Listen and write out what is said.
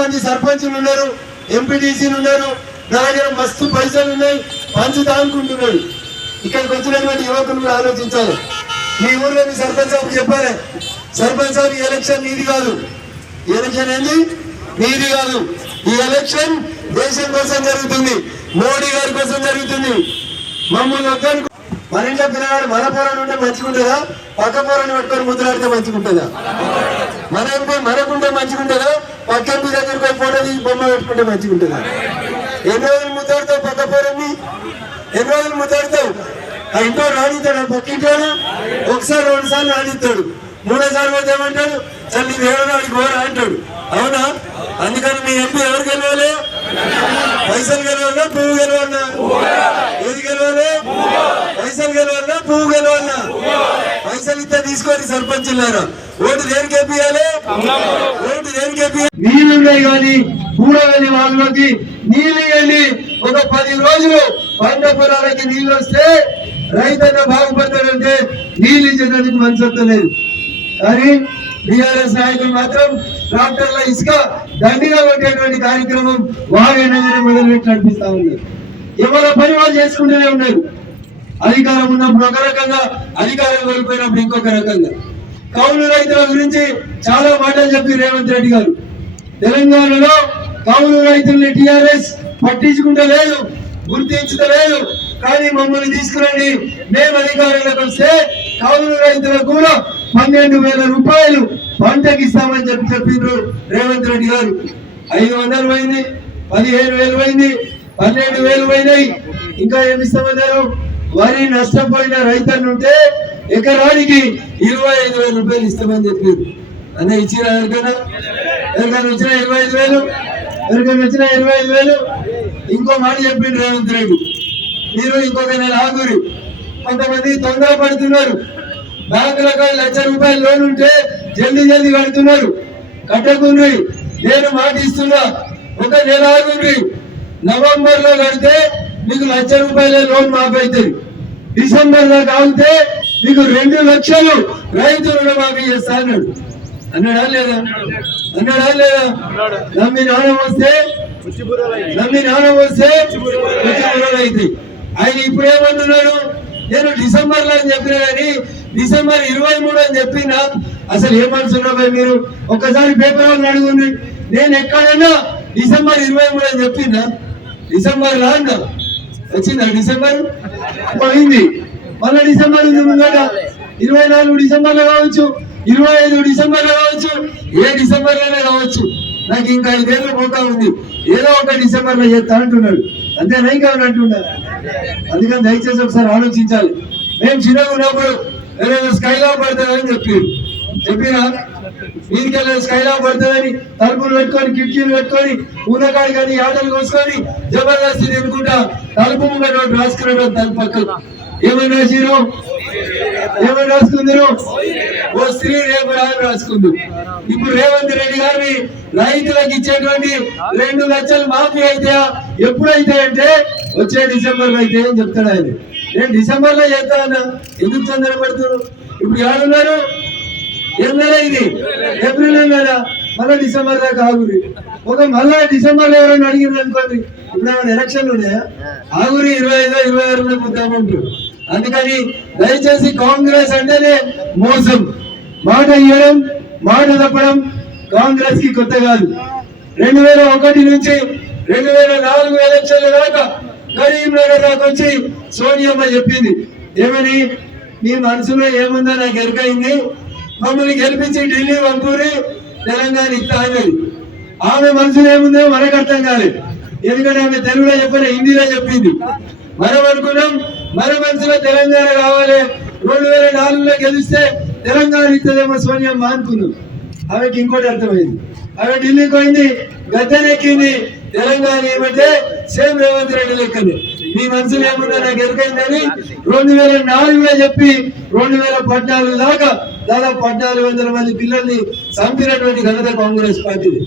మంది సర్పంచులు ఉన్నారు, ఎంపీటీసీలు ఉన్నారు, నా దగ్గర మస్తు పైసలు ఉన్నాయి, పంచుతా అనుకుంటున్నాడు. ఇక్కడికి వచ్చినటువంటి యువకులు కూడా ఆలోచించాలి. మీ ఊర్లో మీ సర్పంచ్ సాబ్ చెప్పాలి, సర్పంచ్ సాబ్ ఈ ఎలక్షన్ నీది కాదు, ఈ ఎలక్షన్ ఏంది నీది కాదు, ఈ ఎలక్షన్ దేశం కోసం జరుగుతుంది, మోడీ గారి కోసం జరుగుతుంది. మమ్మల్ని ఒక్కరు మన ఇంట్లో పిల్లగాడు మన పోరాడు ఉంటే మంచిగుంటుందా, పక్క పోరాన్ని పట్టుకొని ముద్రాడితే మంచిగుంటుందా? మనకుంటే మంచిగుంటుందా, పక్క ఎంపీ దగ్గరికి పోయి ఫోటో తీసి బొమ్మ పెట్టుకుంటే మంచిగుంటుందా? ఎన్ని రోజులు ముద్దాడుతావు పక్క పోరాన్ని? ఎన్ని రోజులు ముద్దాడుతావు? ఆ ఇంట్లో రాణిస్తాడు, ఆ పక్కింటాడు, ఒకసారి 2 సార్లు రాణిస్తాడు, 3వ సార్లు పోతే ఏమంటాడు, సార్ నీకు ఏడనాడికి పోరా అంటాడు. అవునా? అందుకని మీ ఎంపీ ఎవరు గెలవాలి? పైసలు గెలవాలన్నా పువ్వు గెలవాలన్నా? ఏది గెలవాలి? పైసలు గెలవాలన్నా పువ్వు గెలవాలన్నా? పైసలు ఇస్తే తీసుకొని సర్పంచులారా ఓటు దేనికి వేపియాలి? ఓటు దేనికి వేపియాలి? నీళ్ళున్నాయి కానీ కూడగలి వాళ్ళకి నీళ్లు వెళ్ళి ఒక 10 రోజులు పంట పొలాలకి నీళ్ళు వస్తే రైతన్న బాగుపడతాడంటే నీళ్ళు ఇచ్చేందుకు మనసు వస్తలేదు. కానీ టీఆర్ఎస్ నాయకులు మాత్రం ట్రాక్టర్ల ఇసుక దండిగా కొట్టేటువంటి కార్యక్రమం వాగైనా మొదలుపెట్టి నడిపిస్తా ఉన్నారు. ఎవరి పని వాళ్ళు చేసుకుంటూనే ఉన్నారు. అధికారం ఉన్నప్పుడు ఒక రకంగా, అధికారం కోల్పోయినప్పుడు ఇంకొక రకంగా. కౌలు రైతుల గురించి చాలా మాటలు చెప్పి రేవంత్ రెడ్డి గారు, తెలంగాణలో కౌలు రైతుల్ని టీఆర్ఎస్ పట్టించుకుంటలేదు, గుర్తించలేదు. కానీ మమ్మల్ని తీసుకురండి, మేము అధికారంలోకి వస్తే కౌలు రైతులకు కూడా 12,000 రూపాయలు పంటకి ఇస్తామని చెప్పిండ్రు రేవంత్ రెడ్డి గారు. 500 పోయింది, 15,000 పోయింది, 12,000 పోయినాయి. ఇంకా ఏమిస్తామన్నారు? వరి నష్టపోయిన రైతన్ను ఉంటే ఎకరానికి 25,000 రూపాయలు ఇస్తామని చెప్పారు. అన్న ఇచ్చినా? ఎవరికైనా వచ్చిన 25,000? ఎవరికైనా వచ్చిన 25,000? ఇంకో మాట చెప్పిండు రేవంత్ రెడ్డి, మీరు ఇంకొక నెల ఆగురి. కొంతమంది తొందర పడుతున్నారు, బ్యాంకులకు 1,00,000 రూపాయలు లోన్ ఉంటే జల్దీ కడుతున్నారు. కట్టకుండ్రి, నేను మాట ఇస్తున్నా, ఒక నెల ఆగుండ్రి. నవంబర్ లో కడితే మీకు 1,00,000 రూపాయల లోన్ మాఫీ అవుతుంది. డిసెంబర్ లో కాగితే మీకు 2 లక్షలు రైతు రుణమాఫీ చేస్తా అన్నాడు. అన్నాడా లేదా? నమ్మి నాణం వస్తే అయితే ఆయన ఇప్పుడు ఏమంటున్నాడు? నేను డిసెంబర్ లో అని చెప్పినా కానీ డిసెంబర్ 23 అని చెప్పినా. అసలు ఏమనుకున్నా మీరు? ఒక్కసారి పేపర్ వాళ్ళని అడుగుండి, నేను ఎక్కడన్నా డిసెంబర్ 23 అని చెప్పినా? డిసెంబర్ లా అన్నా వచ్చిందా? డిసెంబర్ పోయింది, మళ్ళీ డిసెంబర్ ఉంది ముందట. 24 డిసెంబర్ లో కావచ్చు, 25 డిసెంబర్ లో కావచ్చు, ఏ డిసెంబర్ లోనే కావచ్చు. నాకు ఇంకా 5 ఏళ్ళు పోతా ఉంది, ఏదో ఒక డిసెంబర్ లో చేస్తా అంటున్నాడు. అంతేనా? ఇంకా అంటున్నారు. అందుకని దయచేసి ఒకసారి ఆలోచించాలి. మేము చిన్నగా ఉన్నప్పుడు ఏదైనా స్కైలా పడుతుందని చెప్పినా వీరికెళ్ళి స్కైలా పడుతుందని తలుపులు పెట్టుకొని, కిటికీలు పెట్టుకొని, ఊనకాడు కానీ ఆటలు కోసుకొని జబర్దస్తి తినుకుంటా తలుపు ముంగట రాసుకున్నాడు. తలుపు పక్కన ఏమని రాసుకుందరు? ఓ స్త్రీ రేపు రాసుకుంది. ఇప్పుడు రేవంత్ రెడ్డి గారిని రైతులకు ఇచ్చేటువంటి 2 లక్షలు మాఫీ అయితే ఎప్పుడైతే అంటే వచ్చే డిసెంబర్ లో అయితే అని చెప్తాడు ఆయన. నేను డిసెంబర్ లో చేస్తానన్నా, ఎందుకు తొందర పడుతున్నారు? ఇప్పుడు ఎవరున్నారు? ఏం నెల ఇది? ఏప్రిల్ నెల, మళ్ళీ డిసెంబర్ దాకా ఆగురి. మళ్ళా డిసెంబర్ లో ఎవరైనా అడిగింది అనుకోండి, ఇప్పుడు ఏమైనా ఎలక్షన్లు ఉన్నాయా? ఆగురి 25, 26 పోతామంటారు. అందుకని దయచేసి కాంగ్రెస్ అంటేనే మోసం, మాట ఇవ్వడం, మాట తప్పడం కాంగ్రెస్ కి కొత్త కాదు. 2001 నుంచి 2004 ఎలక్షన్ల దాకా కరీంనగర్ దాకా వచ్చి సోనియమ్మ చెప్పింది ఏమని? మీ మనసులో ఏముందో నాకు ఎరకైంది, మమ్మల్ని గెలిపించి ఢిల్లీ పంపూరి తెలంగాణ ఇస్తా అన్నది. ఆమె మనసులో ఏముందో మనకు అర్థం కాలేదు, ఎందుకంటే ఆమె తెలుగులో చెప్పలే, హిందీలో చెప్పింది. మనం అనుకున్నాం మన మనసులో తెలంగాణ కావాలి, 2004లో గెలిస్తే తెలంగాణ ఇస్తుందేమో సోనియమ్మ అనుకున్నాం. ఆమెకి ఇంకోటి అర్థమైంది, ఆమె ఢిల్లీకి పోయింది, గద్దెనెక్కింది, తెలంగాణ ఏమంటే సేమ్ రేవంత్ రెడ్డి లెక్కనే. మీ మనసులో ఏముందో నాకు ఎరుకైందని 2004లో చెప్పి 2014 దాకా దాదాపు 1,400 మంది పిల్లల్ని చంపినటువంటి ఘనత కాంగ్రెస్ పార్టీది.